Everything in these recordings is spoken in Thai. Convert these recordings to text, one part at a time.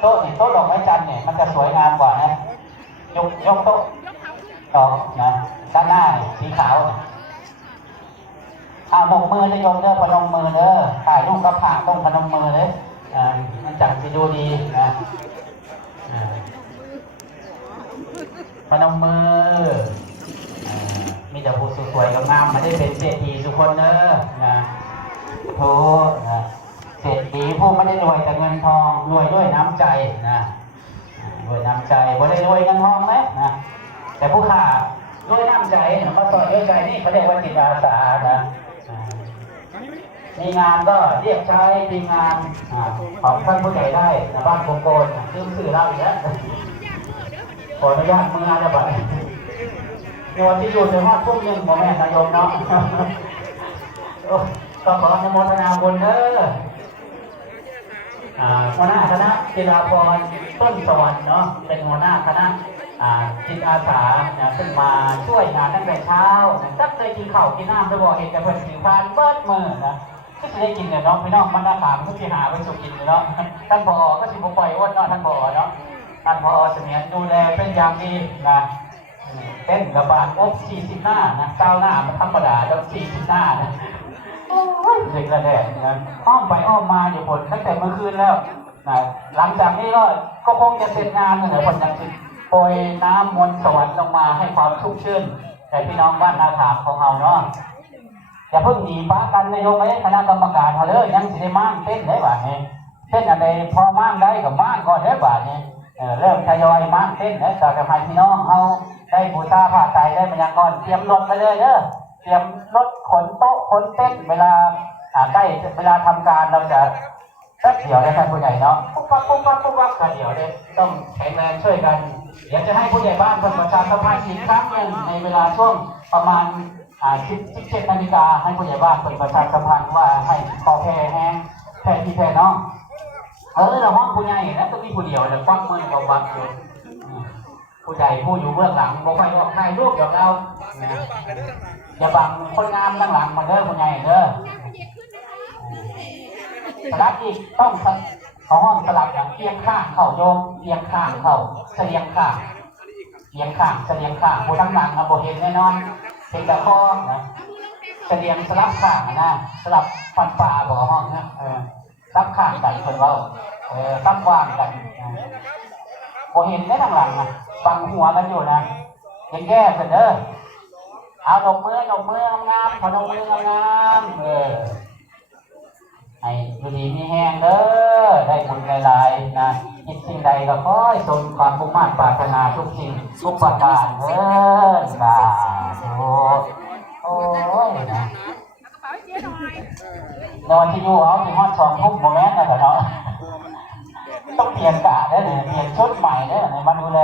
โต๊ะนี่โต๊ะดอกไม้จันทร์เนี่ยมันจะสวยงามกว่านะยกยกโต๊ะดอกนะด้านหน้าสีขาวเนี่าบกมือจะยกเด้อพนมมือเด้อถ่ายรูปกับผางต้องพนมมือเลยอ่ามันจังจะดูดีนะอ่าพนมมืออ่ามีแต่ผู้สวยๆกับงามๆมาได้เป็นเศรษฐีทุกคนเด้อนะโทษนะ เศรษฐีผู้ไม่ได้รวยแต่เงินทองรวยด้วยน้ำใจนะรวยน้ำใจไม่ได้รวยเงินทองไหมนะแต่ผู้ขารวยน้ำใจเขาสอนด้วยใจนี่เขาเรียกว่าจิตอาสานะมีงานก็เรียกใช้ทีงานอของท่านผู้ใหญ่ได้นะบ้านโกโกนชื่อสื่อเราอีกแล้วขออนุญาตมืองานระบาดในวันที่อยู่ในห้องทุ่มหนึ่งของแม่นายกเนาะโอ้ก็ขออนุโมทนาบุญเด้อ หัวหน้าคณะกีฬาพรต้นสวรรค์เนาะเป็นหัวหน้าคณะจิตอาสานะขึ้นมาช่วยงานตั้งแต่เช้านะจักเคยกินข้าวกินน้ำไปบอกเห็นกับเพื่อนสิพานเบิดมือนะก็จะได้กินเนี่ยเนาะพี่น้องมันน่าถามก็สิหาไปสุกินเนาะท่านพอก็สิบปล่อยอ้วนเนาะท่านพอเนาะท่านพอเสมียนดูแลเป็นอย่างดีนะเต้นกระบาดอบ40หน้านะเก้าหน้ามันธรรมดาแล้ว40หน้านะโอ้ย เด็กระแดกนะอ้อมไปอ้อมมาอยู่ผลตั้งแต่เมื่อคืนแล้วนะหลังจากนี้ก็ก็คงจะเสร็จงานนะเดี๋ยวผลจะโปรยน้ำมนต์สวรรค์ลงมาให้ความชุ่มชื่นแก่พี่น้องบ้านนาขาของเราเนาะอย่าเพิ่งหนีป้ากันนายกไอ้คณะกรรมการเขาเลยยังสิได้มั่งเต้นได้บ่านี้เต้นอะไรพอมั่งได้กับมั่งก่อนได้บ่านี้เออเริ่มทยอยมั่งเต้นแล้วจะให้พี่น้องเอาได้บูชาผ้าไตรได้มายังก่อนเตรียมรถไปเลยเด้อเตรียมรถขนโต๊ะขนเต้นเวลา ใกล้เวลาทำการเราจะแป๊บเดียวนะครับผู้ใหญ่เนาะปุ๊บปั๊บปุ๊บปั๊บปุ๊บปั๊บกันเดี๋ยวเลยต้องแข็งแรงช่วยกัน เดี๋ยวจะให้ผู้ใหญ่บ้านคนประชาสัมพันธ์อีกครั้งหนึ่งในเวลาช่วงประมาณอ่า10 17นาฬิกาให้ผู้ใหญ่บ้านคนประชาสัมพันธ์ว่าให้คอแพรแห้งแพรที่แพรเนาะเออเราห้องผู้ใหญ่แล้วก็มีผู้เดียวเลยควักมือกับบังอยู่ผู้ใหญ่ผู้อยู่เบื้องหลังบอกไปบอกใครรูปเดี๋ยวเราอย่าบังคนงามด้านหลังมาเด้อคุณยายเด้อ สลับอีกต้องเขาห้องสลับอย่างเอียงข้างเข่าโยมเอียงข้างเข่าเสียงข้างเอียงข้างเสียงข้างผู้ทั้งหลังนะโบเห็นแน่นอนเป็นตะคองนะเสียงสลับข้างนะสลับฟันฝ่าบอกห้องนะเออสลับข้างกันคนเราเออตั้งวางกันโบเห็นได้ทางหลังนะบังหัวกันอยู่นะยังแก้กันเด้อเอาดอกมือดอกมืองามๆขอดอกมืองามเออ ให้ดูดีมีแห้งเด้อได้บุญหลายๆนะคิดสิ่งใดก็ขอให้สมความมุ่งมั่นปรารถนาทุกสิ่งทุกประการเด้อสาธุโอ้ยนะนอนที่อยู่เอาที่ฮอดสองทุ่มโมแม่นนะเนาะต้องเปลี่ยนกะได้เลยเปลี่ยนชุดใหม่ได้เลยมาดูแล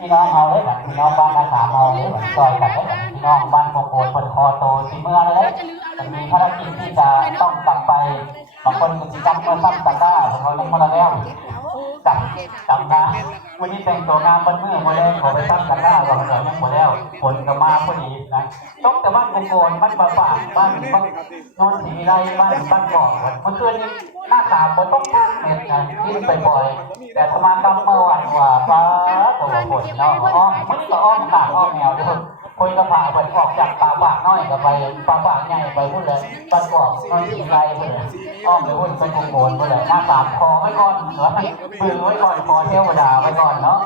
พี่น้องเราได้พี่น้องบ้านนาขาเราได้แบบซอยกันได้พี่น้องบ้านโกโกนคนคอโตสีเมืองเลยจะมีภารกิจที่จะต้องกลับไปางคนกิจกรรมก็ซ้ำตะกร้าบางคนต้องมาแล้วจำจำนะวันนี้แต่งตัวงามบนมือมาแล้วขอไปซ้ำตะกร้าเราเหลือยังหมดแล้วผลก็มาพอดีนะต้องแต่บ้านโกโกนบ้านป่าป่าบ้านบ้านโนนสีไรบ้านบ้านเกาะเมื่อคืนนี้หน้าขาวบนต้องตั้งเม็ดนะที่ไปบ่อย แต่สมากรรมเมื่อวันว่าฟ้าตัวฝนเนาะอ้อมมันก็อ้อมขาอ้อมแนวด้วย คนก็พาไปออกจากป่าปากน้อยก็ไปป่าปากใหญ่ไปพูดเลยตันกอกนอนที่ไรพูดเลยอ้อมไปพูดไปโกนพูดเลยหน้าสามคอไว้ก่อนเหรอมือไว้ก่อนคอเทวดาไว้ก่อนเนาะ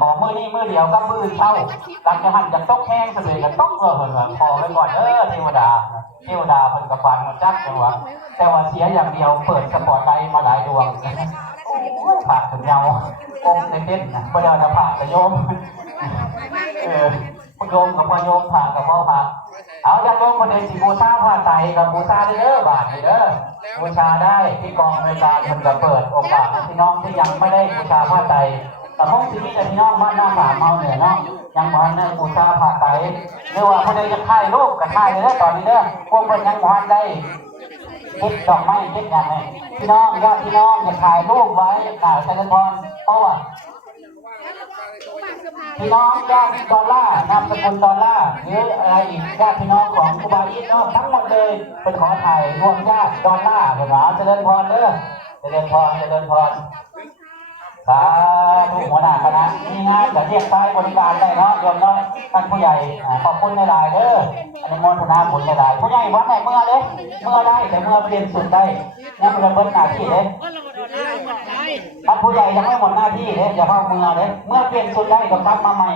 ขอมือนี้มือเดียวก็มือเช่าหลังจากหันจากตกแห้งเสด็จก็ตกเออเหมือนคอไว้ก่อนเออเทวดาเทวดาเป็นกระปานมาจักจังหวะแต่ว่าเสียอย่างเดียวเปิดสปอร์ตไลท์มาหลายดวงผ่าถึงเงาองค์เต้นๆนะพอเดียวจะผ่าจะโยม เออโยมกับพ่อโยมผ่ากับพ่อผ่าเอาอย่างโยมคนเดียวสิบูชาผ้าไตรกับบูชาได้เด้อบาทนี่เด้อบูชาได้ที่กองรายการมันจะเปิดโอกาสให้พี่น้องที่ยังไม่ได้บูชาผ้าไตรแต่พวกที่นี่แต่พี่น้องบ้านหน้าฝาเมาเนี่ยเนาะยังบ่ทันได้บูชาผ้าไตรหรือว่าคนใดจะถ่ายรูปก็ถ่ายเลยเด้อตอนนี้เด้อพวกเพิ่นยังบ่ทันได้คิดดอกไม้คิดอย่างไรพี่น้องญาติพี่น้องอย่าถ่ายรูปไว้กล่าวเจริญพรเพราะว่า พี่น้องญาติดอลลานามสกุลดอลลาหรืออะไรอีกญาติพี่น้องของครูบาอีทเนาะทั้งหมดเลยเป็นขอถ่ายรวมญาติดอลลาร์เป็นหาเจริญพรเด้อเจริญพรเจริญพรสาธุหัวหน้าคณะมีงานก็เรียกไปบริการได้เนาะโยมเนาะท่านผู้ใหญ่ขอบคุณในลายเด้ออนุโมทนาบุญในลายผู้ใหญ่วัดไหนเมื่อเลยเมื่อได้แต่เมื่อเปลี่ยนสุดได้ยังระเบิดหน้าที่เลย ท่านผู้ใหญ่ยังไม่หมดหน้าที่เลยอย่าเข้าเมื่อเลยเมื่อเปลี่ยนสุดได้ก็กลับมาใหม่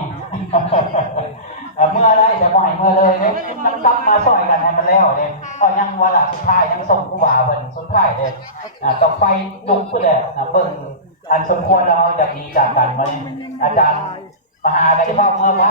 เอ่เมื่อได้จะบ่ให้เมื่อเลยเนี่ยมันกลับมาซอยกันให้มันแล้วเนี่ยก็ยังวาระสุดท้ายยังส่งผู้บ่าวเพิ่นสุดท้ายเลยอ่าต้องไฟลุกขึ้เลยอ่าเบิ่งอันสมควรเราจะดีจากกันมาเนี่ยอาจารย์มหากันจะเข้าเมื่อ